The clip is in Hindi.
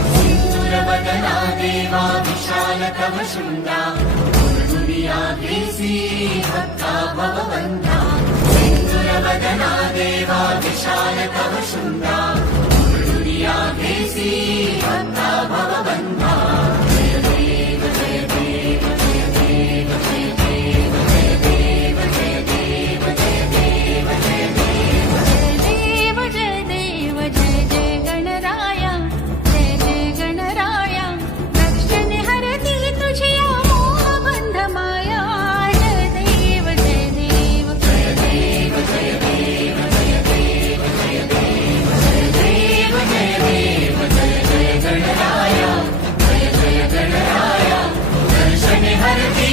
सिंदूरवदना देवा विशाल तव शृङ्गा दुनिया घेसी भक्ता भवबन्धा सिंदूरवदना देवा विशाल तव शृङ्गा दुनिया घेसी भक्ता भवबन्धा जय देव जय देव जय देव जय देव जय देव जय देव जय देव जय देव जय देव जय जय गणराया जय जय गणराया दर्शन हरती तुझिया मोहबंध माया जय देव जय देव जय देव जय देव जय देव जय देव जय देव जय देव जय जय गणराया जय जय गणराया दर्शन हरति